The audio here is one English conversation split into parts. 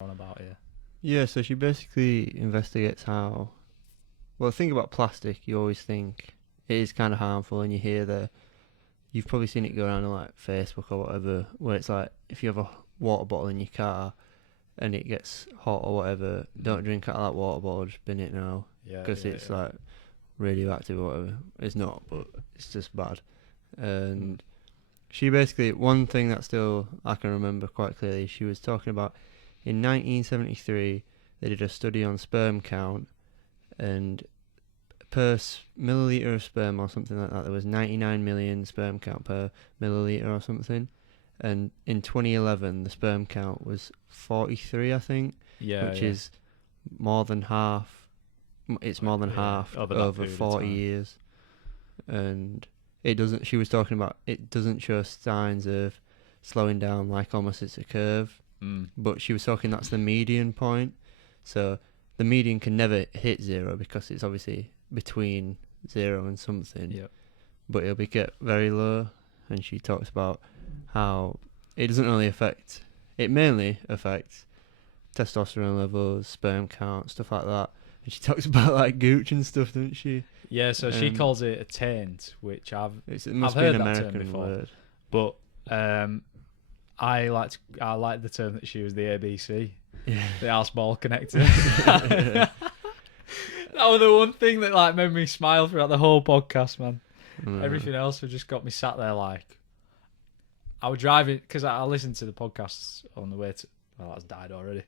on about here? Yeah, so she basically investigates how. Well, think about plastic. You always think it is kind of harmful, and you hear you've probably seen it go around on like Facebook or whatever, where it's like if you have a water bottle in your car and it gets hot or whatever, don't drink out of that water bottle. Just bin it now Yeah, because it's like radioactive or whatever. It's not, but it's just bad. And she basically, one thing that still I can remember quite clearly, she was talking about in 1973 they did a study on sperm count, and per milliliter of sperm or something like that, there was 99 million sperm count per milliliter or something. And in 2011 the sperm count was 43, I think, which is more than half. It's more than half over 40 years. And it doesn't, she was talking about, it doesn't show signs of slowing down, like almost it's a curve. But she was talking that's the median point. So the median can never hit zero because it's obviously between 0 and something. Yep. But it'll get very low. And she talks about how it doesn't really affect, it mainly affects testosterone levels, sperm count, stuff like that. And she talks about like gooch and stuff, doesn't she? Yeah, so she calls it a taint, which it I've must be heard an that term American before. word. But I like the term that she was the ABC, the arse ball connector. That was the one thing that like made me smile throughout the whole podcast, man. Everything else had just got me sat there like. I was driving because I listened to the podcasts on the way to. Well, that's died already.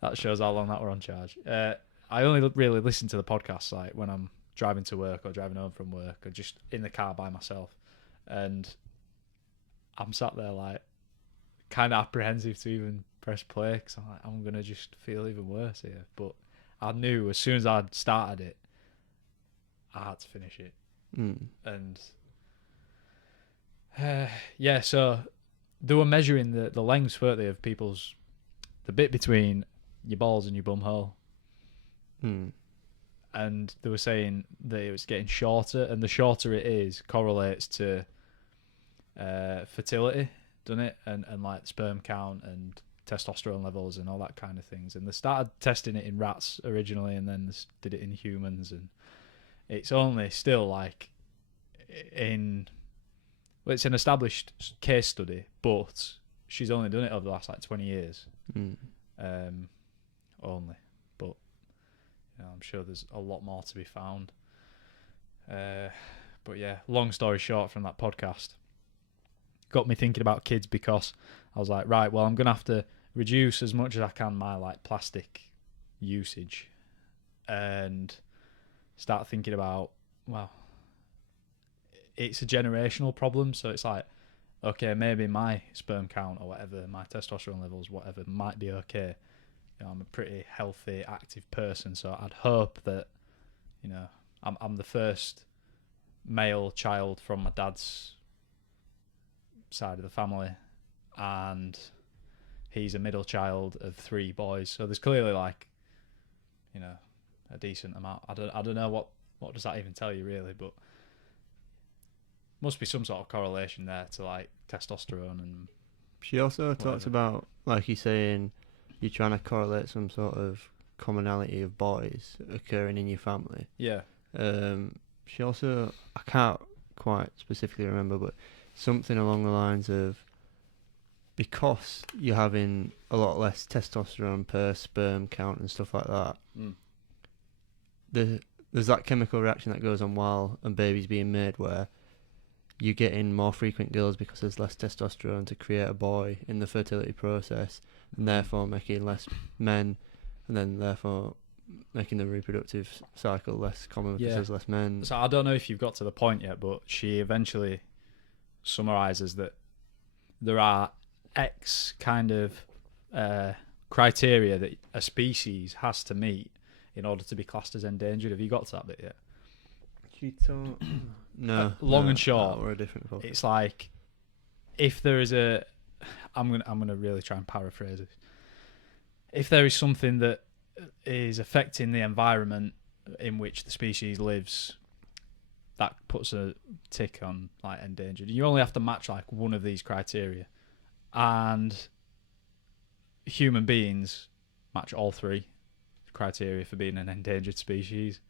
That shows how long that we're on charge. I only really listen to the podcasts like when I'm driving to work or driving home from work or just in the car by myself, and I'm sat there like kind of apprehensive to even press play because I'm like, I'm gonna just feel even worse here. But I knew as soon as I'd started it, I had to finish it. And so they were measuring the lengths, weren't they, of people's, the bit between your balls and your bum hole. And they were saying that it was getting shorter, and the shorter it is correlates to fertility, doesn't it? And like sperm count and testosterone levels and all that kind of things. And they started testing it in rats originally, and then did it in humans, and it's only still like it's an established case study, but she's only done it over the last like 20 years. Only. But I'm sure there's a lot more to be found. But yeah, long story short from that podcast, got me thinking about kids because I was like, right, well, I'm going to have to reduce as much as I can my like plastic usage and start thinking about, well, it's a generational problem. So it's like, okay, maybe my sperm count or whatever, my testosterone levels, whatever, might be okay. I'm a pretty healthy, active person, so I'd hope that, I'm the first male child from my dad's side of the family, and he's a middle child of 3 boys. So there's clearly like, a decent amount. I don't know what does that even tell you really, but must be some sort of correlation there to like testosterone. And she also talks about, like you're saying, you're trying to correlate some sort of commonality of boys occurring in your family. Yeah. She also, I can't quite specifically remember, but something along the lines of, because you're having a lot less testosterone per sperm count and stuff like that, there's that chemical reaction that goes on while a baby's being made where you're getting more frequent girls because there's less testosterone to create a boy in the fertility process, and therefore making less men, and then therefore making the reproductive cycle less common because there's less men. So I don't know if you've got to the point yet, but she eventually summarises that there are X kind of criteria that a species has to meet in order to be classed as endangered. Have you got to that bit yet? She taught... No. Long and short, we're a different podcast. It's like, if there is I'm gonna really try and paraphrase it. If there is something that is affecting the environment in which the species lives, that puts a tick on like endangered. You only have to match like one of these criteria, and human beings match all three criteria for being an endangered species.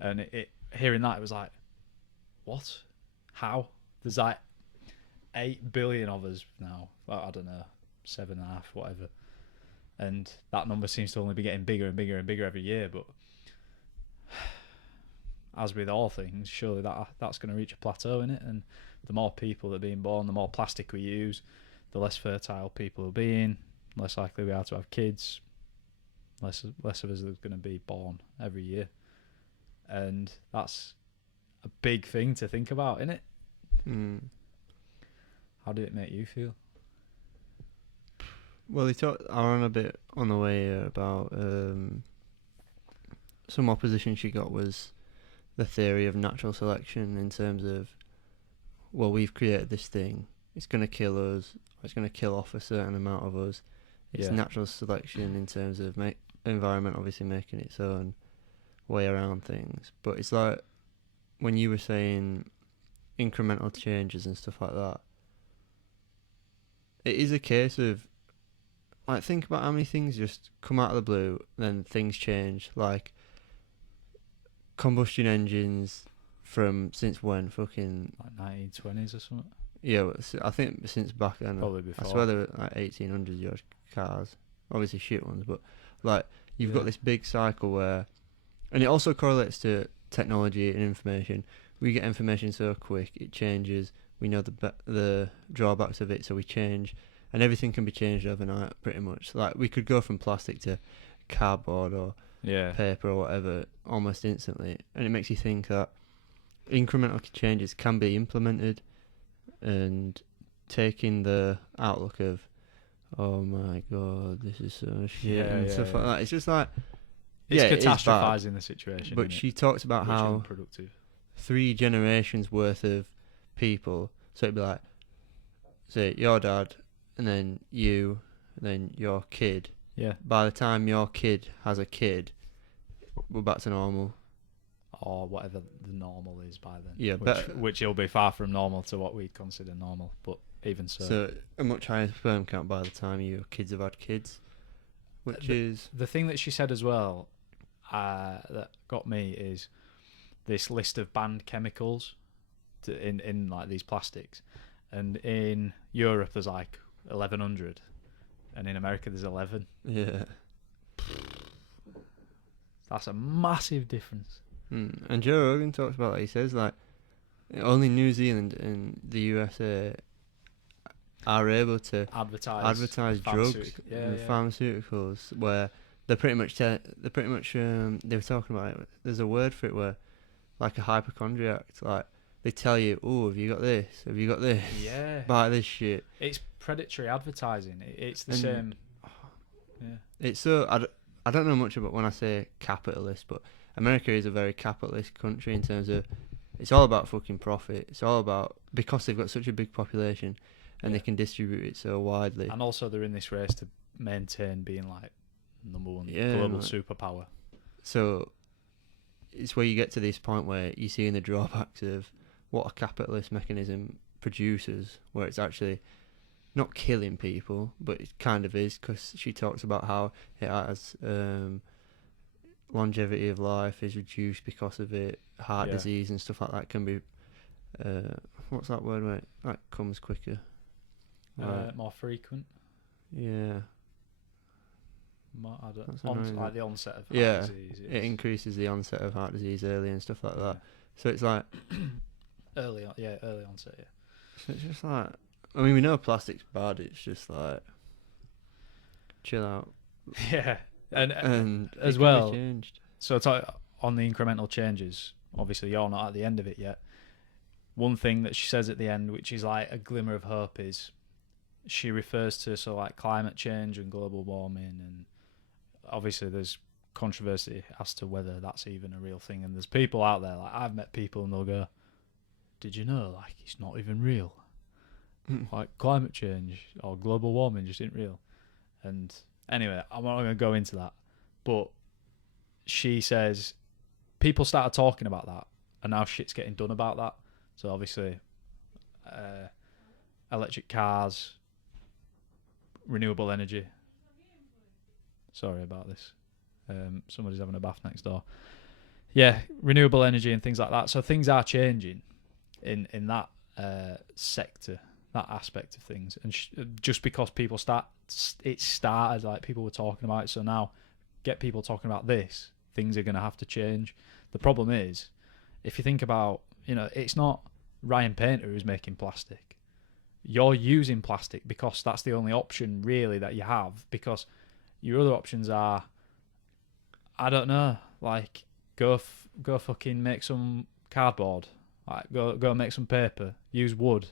And hearing that, it was like, what? How? There's like 8 billion of us now. Well, I don't know, 7.5, whatever. And that number seems to only be getting bigger and bigger and bigger every year. But as with all things, surely that's going to reach a plateau in it. And the more people that are being born, the more plastic we use, the less fertile people are being, less likely we are to have kids, less of us are going to be born every year. And that's a big thing to think about, isn't it? Mm. How did it make you feel? Well, he talked Aaron a bit on the way here about some opposition she got was the theory of natural selection in terms of, well, we've created this thing, it's going to kill us, it's going to kill off a certain amount of us. It's Yeah. natural selection in terms of environment obviously making its own way around things. But it's like when you were saying incremental changes and stuff like that, it is a case of, like, think about how many things just come out of the blue, then things change. Like combustion engines from since when? Fucking Like 1920s or something? yeah, I think since back then. Probably before. I swear they were like 1800s year cars, obviously shit ones, but like you've got this big cycle where, and it also correlates to technology and information. We get information so quick, it changes. We know the drawbacks of it, so we change, and everything can be changed overnight, pretty much. Like we could go from plastic to cardboard or paper or whatever almost instantly, and it makes you think that incremental changes can be implemented, and taking the outlook of, oh my god, this is so shit and stuff like that. It's just like, it's it is bad, catastrophizing the situation. but she talks about which is how unproductive. 3 generations worth of people, so it'd be like, say your dad, and then you, and then your kid. Yeah. By the time your kid has a kid, we're back to normal. Or whatever the normal is by then. Yeah, which will be far from normal to what we'd consider normal, but even so. So a much higher sperm count by the time your kids have had kids, which is the thing that she said as well that got me is this list of banned chemicals in like these plastics, and in Europe there's like 1100, and in America there's 11. Yeah. That's a massive difference. And Joe Rogan talks about that. He says like only New Zealand and the USA are able to advertise drugs and pharmaceuticals, where they're pretty much they were talking about it. There's a word for it where, like a hypochondriac, like they tell you, oh, have you got this? Have you got this? Yeah. Buy this shit. It's predatory advertising. It's the same. Yeah. It's so I don't know much about when I say capitalist, but America is a very capitalist country in terms of it's all about fucking profit. It's all about, because they've got such a big population and they can distribute it so widely. And also they're in this race to maintain being like number one global superpower. So it's where you get to this point where you're seeing the drawbacks of what a capitalist mechanism produces, where it's actually not killing people, but it kind of is, because she talks about how it has longevity of life is reduced because of it, heart disease and stuff like that can be what's that word, mate? That comes quicker. More frequent. Yeah. Like the onset of heart disease. It increases the onset of heart disease early and stuff like that. So it's like early onset. Yeah. So it's just like, I mean, we know plastic's bad. It's just like, chill out. Yeah, and as it well. Can be changed. So on the incremental changes, obviously you're not at the end of it yet. One thing that she says at the end, which is like a glimmer of hope, is she refers to like climate change and global warming, and obviously there's controversy as to whether that's even a real thing. And there's people out there, like I've met people, and they'll go, "Did you know like it's not even real? Like climate change or global warming just isn't real." And anyway, I'm not going to go into that, but she says people started talking about that, and now shit's getting done about that. So obviously, electric cars, renewable energy, Sorry about this. Somebody's having a bath next door. Yeah, renewable energy and things like that. So things are changing in that sector, that aspect of things. And just because people it started like people were talking about it. So now, get people talking about this. Things are going to have to change. The problem is, if you think about, it's not Ryan Painter who's making plastic. You're using plastic because that's the only option really that you have, because your other options are, I don't know, like go fucking make some cardboard, like go make some paper, use wood,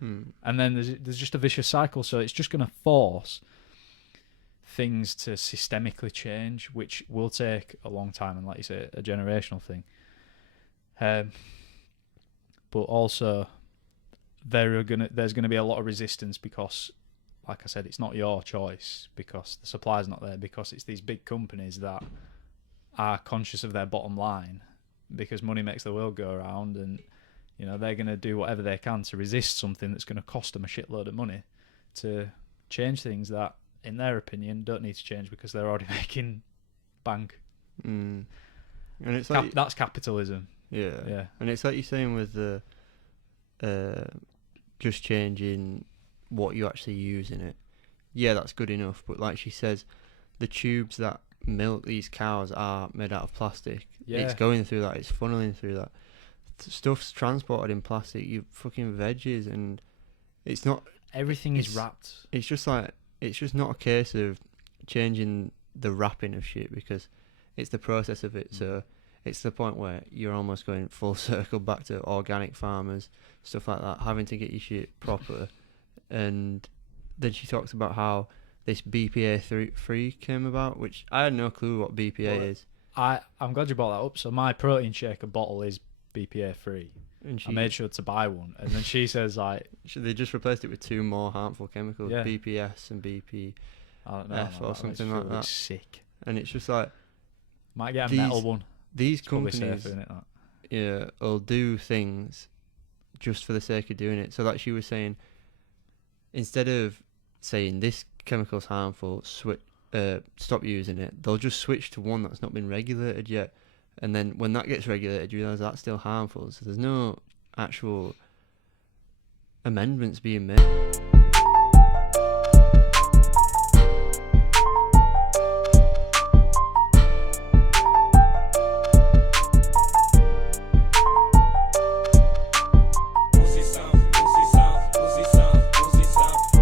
and then there's just a vicious cycle. So it's just going to force things to systemically change, which will take a long time, and like you say, a generational thing. But also, there's gonna be a lot of resistance because, like I said, it's not your choice, because the supply's not there, because it's these big companies that are conscious of their bottom line, because money makes the world go around, and they're gonna do whatever they can to resist something that's gonna cost them a shitload of money to change things that, in their opinion, don't need to change because they're already making bank. And it's like that's capitalism. Yeah. And it's like you're saying with the just changing what you actually use in it. Yeah, that's good enough. But like she says, the tubes that milk these cows are made out of plastic. Yeah. It's going through that. It's funneling through that. Stuff's transported in plastic. You fucking veggies, and it's not. Everything is wrapped. It's just not a case of changing the wrapping of shit, because it's the process of it. So it's the point where you're almost going full circle back to organic farmers, stuff like that, having to get your shit proper. And then she talks about how this BPA free came about, which I had no clue what BPA is. I'm glad you brought that up. So my protein shaker bottle is BPA free. And I made sure to buy one. And then she says, like, they just replaced it with 2 more harmful chemicals, yeah. BPS and BP. I don't know, or something like that. Sick. And it's just like, might get a metal one. These it's companies, safer, that? Yeah, will do things just for the sake of doing it. So like she was saying, instead of saying this chemical's harmful, stop using it, they'll just switch to one that's not been regulated yet. And then when that gets regulated, you realise that's still harmful. So there's no actual amendments being made.